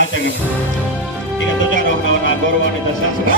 ಆಚರಣೆ ಈಗ ಧ್ವಜಾರೋಹಣವನ್ನು ಗೌರವಾನ್ವಿತ ಶಾಸಕ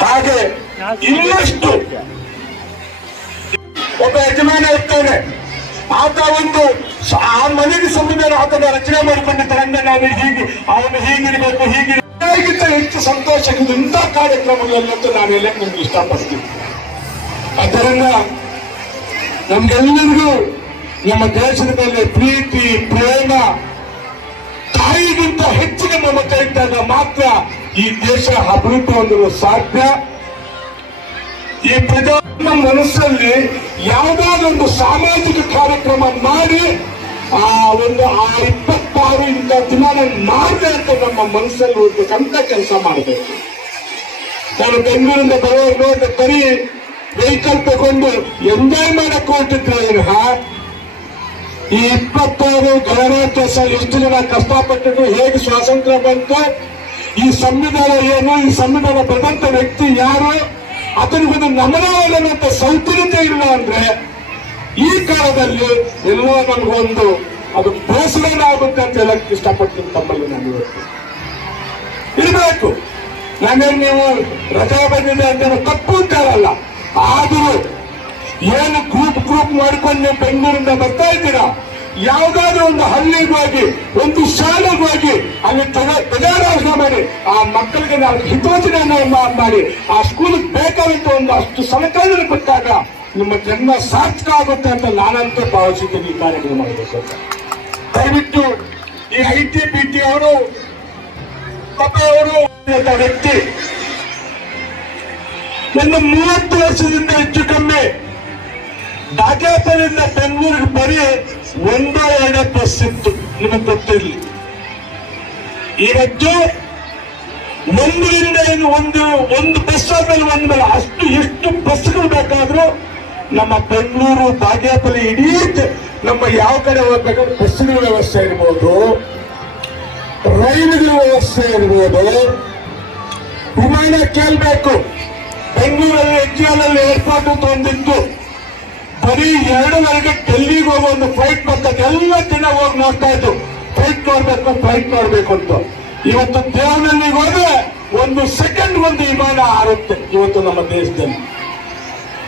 ಹಾಗೆ ಇನ್ನಷ್ಟು ಒಬ್ಬ ಯಜಮಾನ ಇರ್ತಾನೆ, ಆತ ಒಂದು ಆ ಮನೆಗೆ ಸಂವಿಧಾನ ಆತನ ರಚನೆ ಮಾಡಿಕೊಂಡಿದ್ದಾರೆ ಅಂದ್ರೆ ನಾವು ಹೀಗೆ ಅವನು ಹೀಗಿರ್ಬೇಕು ಹೀಗಿಗಿಂತ ಹೆಚ್ಚು ಸಂತೋಷಕ್ಕೆ ಇಂಥ ಕಾರ್ಯಕ್ರಮಗಳಲ್ಲಂತೂ ನಾವೆಲ್ಲ ನಮ್ಗೆ ಇಷ್ಟಪಡ್ತೀವಿ. ಆದ್ದರಿಂದ ನಮ್ಗೆಲ್ಲರಿಗೂ ನಮ್ಮ ದೇಶದ ಮೇಲೆ ಪ್ರೀತಿ ಪ್ರೇಮ ತಾಯಿಗಿಂತ ಹೆಚ್ಚಿನ ಮಮತೆ ಇದ್ದಾಗ ಮಾತ್ರ ಈ ದೇಶ ಅಭಿವೃದ್ಧಿ ಹೊಂದಲು ಸಾಧ್ಯ. ಈ ಪ್ರಜಾಪ್ರಭುತ್ವ ಮನಸ್ಸಲ್ಲಿ ಯಾವುದಾದೊಂದು ಸಾಮಾಜಿಕ ಕಾರ್ಯಕ್ರಮ ಮಾಡಿ ಆ 26 ಇಂಥ ದಿನ ಮಾಡಿದೆ ಅಂತ ನಮ್ಮ ಮನಸ್ಸಲ್ಲಿ ಹೋಗ್ಬೇಕಂತ ಕೆಲಸ ಮಾಡಬೇಕು. ನಾನು ಬೆಂಗಳೂರಿಂದ ಬರೋರು ನೋಡಿ ಬರೀ ವೆಹಿಕಲ್ ತಗೊಂಡು ಎಂಜಾಯ್ ಮಾಡಕ್ಕೆ ಹೊರಟಿದ್ರೆ ಈ 26 ಗಣರಾಜ್ಯೋತ್ಸವ ಎಷ್ಟು ಜನ ಕಷ್ಟಪಟ್ಟಿದ್ರು, ಹೇಗೆ ಸ್ವಾತಂತ್ರ್ಯ ಬಂತು, ಈ ಸಂವಿಧಾನ ಏನು, ಈ ಸಂವಿಧಾನ ಬರೆದಂತ ವ್ಯಕ್ತಿ ಯಾರು, ಅದನಿಗೊಂದು ನಮನವಾದಂತ ಸೌಕರ್ಯತೆ ಇಲ್ಲ ಅಂದ್ರೆ ಈ ಕಾಲದಲ್ಲಿ ಎಲ್ಲೋ ನಮಗೊಂದು ಅದು ಬೇಸರ ಆಗುತ್ತೆ ಅಂತ ಹೇಳಕ್ ಇಷ್ಟಪಡ್ತೀನಿ. ತಮ್ಮಲ್ಲಿ ನಾನು ಇವತ್ತು ಇರಬೇಕು. ನಾನೇನು ನೀವು ರಜಾ ಬಂದಿದೆ ಅಂತ ತಪ್ಪು ಅಂತಾರಲ್ಲ, ಆದರೂ ಏನು ಗ್ರೂಪ್ ಮಾಡ್ಕೊಂಡು ನೀವು ಬೆಂಗಳೂರಿಂದ ಬರ್ತಾ ಇದ್ದೀರಾ, ಯಾವುದಾದ್ರೂ ಒಂದು ಹಳ್ಳಿಗೆ ಹೋಗಿ ಒಂದು ಶಾಲೆಗೆ ಹೋಗಿ ಅಲ್ಲಿ ಧ್ವಜಾರೋಹಣ ಮಾಡಿ ಆ ಮಕ್ಕಳಿಗೆ ನಾವು ಹಿತವಚನೆಯನ್ನು ಮಾಡಿ ಆ ಸ್ಕೂಲಿಗೆ ಬೇಕಾದಂತ ಒಂದು ಅಷ್ಟು ಸಲಕರಣೆ ಕೊಟ್ಟಾಗ ನಿಮ್ಮ ಜನ್ಮ ಸಾರ್ಥಕ ಆಗುತ್ತೆ ಅಂತ ನಾನಂತೂ ಭಾವಿಸಿದ್ದೀನಿ. ಈ ಕಾರ್ಯಕ್ರಮ ಮಾಡಬೇಕು. ದಯವಿಟ್ಟು ಈ ITBT ಅವರು ವ್ಯಕ್ತಿ ಒಂದು 30 ವರ್ಷದಿಂದ ಹೆಚ್ಚು ಕಮ್ಮಿ ಬಾಗೇಪಲ್ಲಿಂದ ಬೆಂಗಳೂರಿಗೆ ಬರೀ 1-2 ಬಸ್ ಇತ್ತು, ನಿಮಗೆ ಗೊತ್ತಿರಲಿ. ಇವತ್ತು ಒಂದರಿಂದ ಒಂದು ಬಸ್ ಆದ್ಮೇಲೆ ಒಂದ್ಮೇಲೆ ಅಷ್ಟು ಎಷ್ಟು ಬಸ್ಗಳು ಬೇಕಾದ್ರೂ ನಮ್ಮ ಬೆಂಗಳೂರು ಬಾಗೇಪಲ್ಲಿ ಇಡೀ ನಮ್ಮ ಯಾವ ಕಡೆ ಹೋಗ್ಬೇಕಾದ್ರೆ ಬಸ್ಗಳ ವ್ಯವಸ್ಥೆ ಇರ್ಬೋದು, ರೈಲುಗಳ ವ್ಯವಸ್ಥೆ ಇರ್ಬೋದು, ವಿಮಾನ ಕೇಳಬೇಕು. ಬೆಂಗಳೂರಲ್ಲಿ ಎಚ್ಎಲ್ ಏರ್ಪೋರ್ಟ್ ಅಂತ ಒಂದಿತ್ತು, ಬರೀ 2 ಡೆಲ್ಲಿಗೆ ಹೋಗೋ ಒಂದು ಫ್ಲೈಟ್ ಬರ್ತದೆ. ಎಲ್ಲ ದಿನ ಹೋಗಿ ನೋಡ್ತಾ ಇದ್ದು ಫ್ಲೈಟ್ ನೋಡ್ಬೇಕು ಅಂತ. ಇವತ್ತು ದೇವನಹಳ್ಳಿಗೆ ಹೋದ್ರೆ 1 ಸೆಕೆಂಡ್ ಒಂದು ವಿಮಾನ ಹಾರುತ್ತೆ ಇವತ್ತು ನಮ್ಮ ದೇಶದಲ್ಲಿ.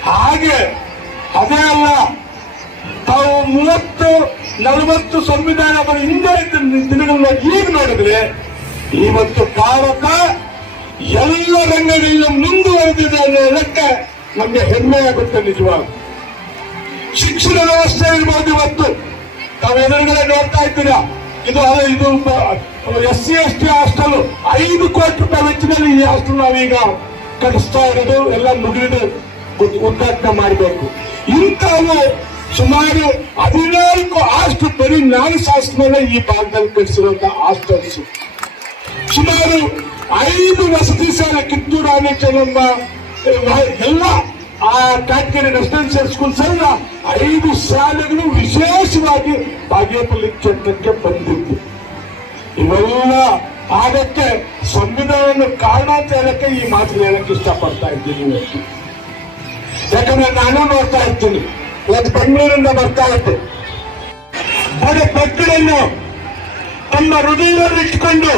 ಹಾಗೆ ಅದೇ ಅಲ್ಲ, ತಾವು 30-40 ಸಂವಿಧಾನ ಹಿಂದೆ ದಿನಗಳನ್ನ ಈಗ ನೋಡಿದ್ರೆ ಇವತ್ತು ಭಾರತ ಎಲ್ಲ ರಂಗಗಳಿಂದ ಮುಂದುವರೆದಿದೆ ಅನ್ನೋ ಲೆಕ್ಕ ನಮಗೆ ಹೆಮ್ಮೆ ಆಗುತ್ತೆ. ನಿಜವಾಗ ಶಿಕ್ಷಣ ವ್ಯವಸ್ಥೆ ಇರ್ಬೋದು. ಇವತ್ತು ತಾವು ಎದುರುಗಡೆ ನೋಡ್ತಾ ಇದ್ದೀರಾ, ಇದು SC ST ಹಾಸ್ಟೆಲ್ 5 ಕೋಟಿ ರೂಪಾಯಿ ವೆಚ್ಚದಲ್ಲಿ ಈ ಹಾಸ್ಟೆಲ್ ನಾವೀಗ ಕಟ್ಟಿಸ್ತಾ ಇರೋದು, ಎಲ್ಲ ಮುಗಿದು ಉದ್ಘಾಟನೆ ಮಾಡಬೇಕು. ಇಂಥವು ಸುಮಾರು 14 ಹಾಸ್ಟೆಲ್ ಬರೀ ನಾನು ಶಾಸನಲ್ಲೇ ಈ ಭಾಗದಲ್ಲಿ ಕಟ್ಟಿಸಿರುವಂತಹ ಹಾಸ್ಟೆಲ್ಸ್. ಸುಮಾರು 5 ವಸತಿ ಶಾಲೆ, ಕಿತ್ತೂರು ರಾಣಿ ಚೆನ್ನಮ್ಮ ಎಲ್ಲ ಆ ಕ್ಯಾಟಗರಿ ರೆಸಿಡೆನ್ಷಿಯಲ್ ಸ್ಕೂಲ್ಸ್ ಎಲ್ಲ 5 ಶಾಲೆಗಳು ವಿಶೇಷವಾಗಿ ಬಾಗೇಪಲ್ಲಿ ಕ್ಷೇತ್ರಕ್ಕೆ ಬಂದಿತ್ತು. ಇವೆಲ್ಲ ಆಗಕ್ಕೆ ಸಂವಿಧಾನ ಕಾರಣ ಅಂತ ಹೇಳಕ್ಕೆ ಈ ಮಾತು ಹೇಳಕ್ಕೆ ಇಷ್ಟಪಡ್ತಾ ಇದ್ದೀನಿ. ಯಾಕಂದ್ರೆ ನಾನು ನೋಡ್ತಾ ಇರ್ತೀನಿ, ಇವತ್ತು ಬೆಂಗಳೂರಿಂದ ಬರ್ತಾ ಇತ್ತು, ಬಡ ಮಕ್ಕಳನ್ನು ತಮ್ಮ ಹೃದಯದಲ್ಲಿ ಇಟ್ಕೊಂಡು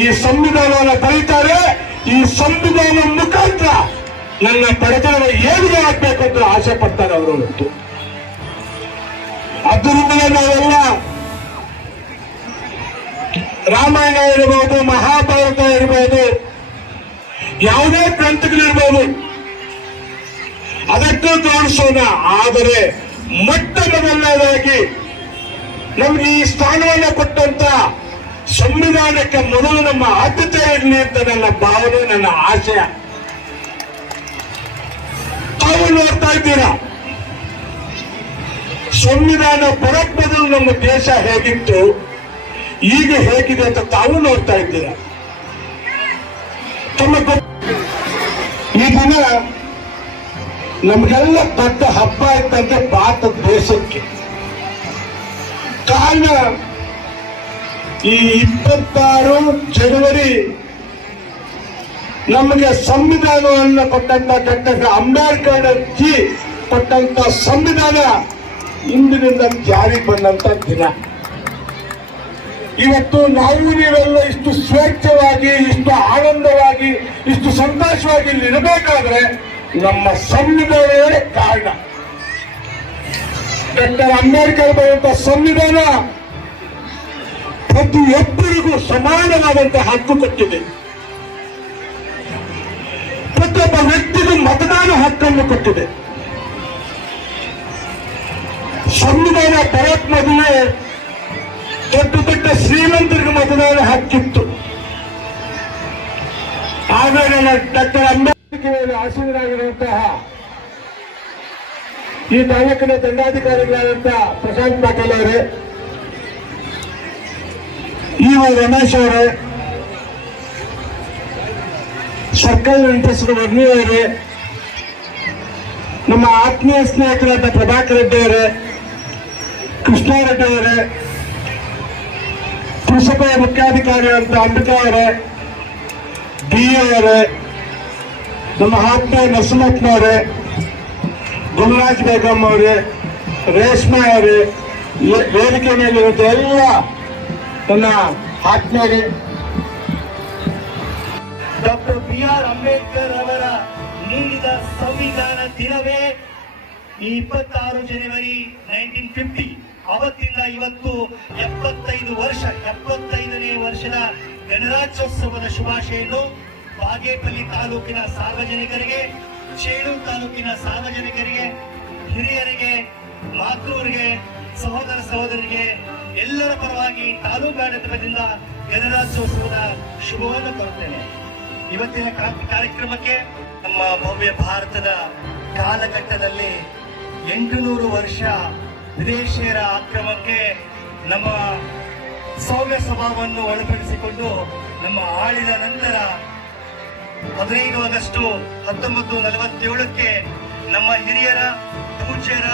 ಈ ಸಂವಿಧಾನವನ್ನು ಬರೀತಾರೆ. ಈ ಸಂವಿಧಾನ ಮುಖಾಂತರ ನನ್ನ ಪಡೆತನ ಏನಿಗೆ ಆಗ್ಬೇಕು ಅಂತ ಆಸೆ ಪಡ್ತಾರೆ ಅವರು. ಅದರಿಂದಲೇ ನಾವೆಲ್ಲ ರಾಮಾಯಣ ಇರಬಹುದು, ಮಹಾಭಾರತ ಇರಬಹುದು, ಯಾವುದೇ ಗ್ರಂಥಗಳಿರ್ಬೋದು, ಅದಕ್ಕೂ ತೋರಿಸೋಣ. ಆದರೆ ಮೊಟ್ಟ ಮೊದಲನೇದಾಗಿ ನಮ್ಗೆ ಈ ಸ್ಥಾನವನ್ನು ಕೊಟ್ಟಂತ ಸಂವಿಧಾನಕ್ಕೆ ಮೊದಲು ನಮ್ಮ ಆದ್ಯತೆ ಇರಲಿ ಅಂತ ನನ್ನ ಭಾವನೆ, ನನ್ನ ಆಶಯ. ತಾವು ನೋಡ್ತಾ ಇದ್ದೀರಾ, ಸಂವಿಧಾನ ಬರಕ್ ಮೊದಲು ನಮ್ಮ ದೇಶ ಹೇಗಿತ್ತು, ಈಗ ಹೇಗಿದೆ ಅಂತ ತಾವು ನೋಡ್ತಾ ಇದ್ದೀರಾ. ಈ ದಿನ ನಮಗೆಲ್ಲ ದೊಡ್ಡ ಹಬ್ಬ ಇತ್ತಂತೆ ಭಾರತ ದೇಶಕ್ಕೆ. ಕಾರಣ ಈ 26 ಜನವರಿ ನಮಗೆ ಸಂವಿಧಾನವನ್ನು ಕೊಟ್ಟಂತ ಡಾಕ್ಟರ್ ಅಂಬೇಡ್ಕರ್ ಜಿ ಕೊಟ್ಟಂತ ಸಂವಿಧಾನ ಇಂದಿನಿಂದ ಜಾರಿಗೆ ಬಂದಂತ ದಿನ. ಇವತ್ತು ನಾವು ನೀವೆಲ್ಲ ಇಷ್ಟು ಸ್ವೇಚ್ಛವಾಗಿ, ಇಷ್ಟು ಆನಂದವಾಗಿ, ಇಷ್ಟು ಸಂತೋಷವಾಗಿ ಇರಬೇಕಾದ್ರೆ ನಮ್ಮ ಸಂವಿಧಾನವೇ ಕಾರಣ. ಡಾಕ್ಟರ್ ಅಂಬೇಡ್ಕರ್ ಬರೆದಂತ ಸಂವಿಧಾನ ಪ್ರತಿಯೊಬ್ಬರಿಗೂ ಸಮಾನವಾದಂತಹ ಹಕ್ಕು ಕೊಟ್ಟಿದೆ. ಪ್ರತಿಯೊಬ್ಬ ವ್ಯಕ್ತಿಗೂ ಮತದಾನ ಹಕ್ಕನ್ನು ಕೊಟ್ಟಿದೆ. ಸಂವಿಧಾನ ಬರಕ್ ಮೊದಲೇ ದೊಡ್ಡ ದೊಡ್ಡ ಶ್ರೀಮಂತರಿಗೆ ಮತದಾನ ಹಕ್ಕಿತ್ತು. ಆಮೇಲೆ ಡಾಕ್ಟರ್ ಅಂಬೇಡ್ಕರ್ ಆಸೀನರಾಗಿರುವಂತಹ ಈ ತಾಲೂಕಿನ ದಂಡಾಧಿಕಾರಿಗಳಾದಂತಹ ಪ್ರಶಾಂತ್ ಪಾಟೀಲ್ ಅವರೇ, ರಮೇಶ್ ಅವರೇ, ಸರ್ಕಲ್ ವೆಂಕಟೇಶ್ವರ ವರ್ಣಿ ಅವರೇ, ನಮ್ಮ ಆತ್ಮೀಯ ಸ್ನೇಹಿತರಾದ ಪ್ರಭಾಕರ್ ರೆಡ್ಡಿ ಅವರೇ, ಕೃಷ್ಣಾರೆಡ್ಡಿ ಅವರೇ, ಪುರಸಭೆಯ ಮುಖ್ಯಾಧಿಕಾರಿ ಅಂತ ಅಂಬಿಕಾ ಅವರೇ, ಡಿ ಅವರೇ, ನಮ್ಮ ಆತ್ಮೀಯ ನರಸಿಂಹಪ್ಪನವರೇ, ಗುಲ್ರಾಜ್ ಬೇಗಂ ಅವರೇ, ರೇಷ್ಮಾ ಅವರೇ, ವೇದಿಕೆ ಮೇಲಿರುವಂತ ಎಲ್ಲ ನನ್ನ ಆತ್ಮೀಯರೇ, ಡಾಕ್ಟರ್ ಬಿ.ಆರ್. ಅಂಬೇಡ್ಕರ್ ಅವರ ನೀಡಿದ ಸಂವಿಧಾನ ದಿನವೇ ಈ 26 ಜನವರಿ 1950. ಅವತ್ತಿಂದ ಇವತ್ತು 75ನೇ ವರ್ಷದ ಗಣರಾಜ್ಯೋತ್ಸವದ ಶುಭಾಶಯನ್ನು ಬಾಗೇಪಲ್ಲಿ ತಾಲೂಕಿನ ಸಾರ್ವಜನಿಕರಿಗೆ, ಚೇಳೂರು ತಾಲೂಕಿನ ಸಾರ್ವಜನಿಕರಿಗೆ, ಹಿರಿಯರಿಗೆ, ಮಾತೃರಿಗೆ, ಸಹೋದರ ಸಹೋದರಿಗೆ ಎಲ್ಲರ ಪರವಾಗಿ ತಾಲೂಕಾಡಳಿತದಿಂದ ಗಣರಾಜ್ಯೋತ್ಸವದ ಶುಭವನ್ನು ಕೋರುತ್ತೇನೆ. ಇವತ್ತಿನ ಕಾರ್ಯಕ್ರಮಕ್ಕೆ ನಮ್ಮ ಭವ್ಯ ಭಾರತದ ಕಾಲಘಟ್ಟದಲ್ಲಿ 800 ವರ್ಷ ವಿದೇಶಿಯರ ಆಕ್ರಮಣಕ್ಕೆ ನಮ್ಮ ಸೌಮ್ಯ ಸ್ವಭಾವವನ್ನು ಒಳಪಡಿಸಿಕೊಂಡು ನಮ್ಮ ಆಳಿದ ನಂತರ 15 ಆಗಸ್ಟ್ 1947ಕ್ಕೆ ನಮ್ಮ ಹಿರಿಯರ, ಪೂಜ್ಯರ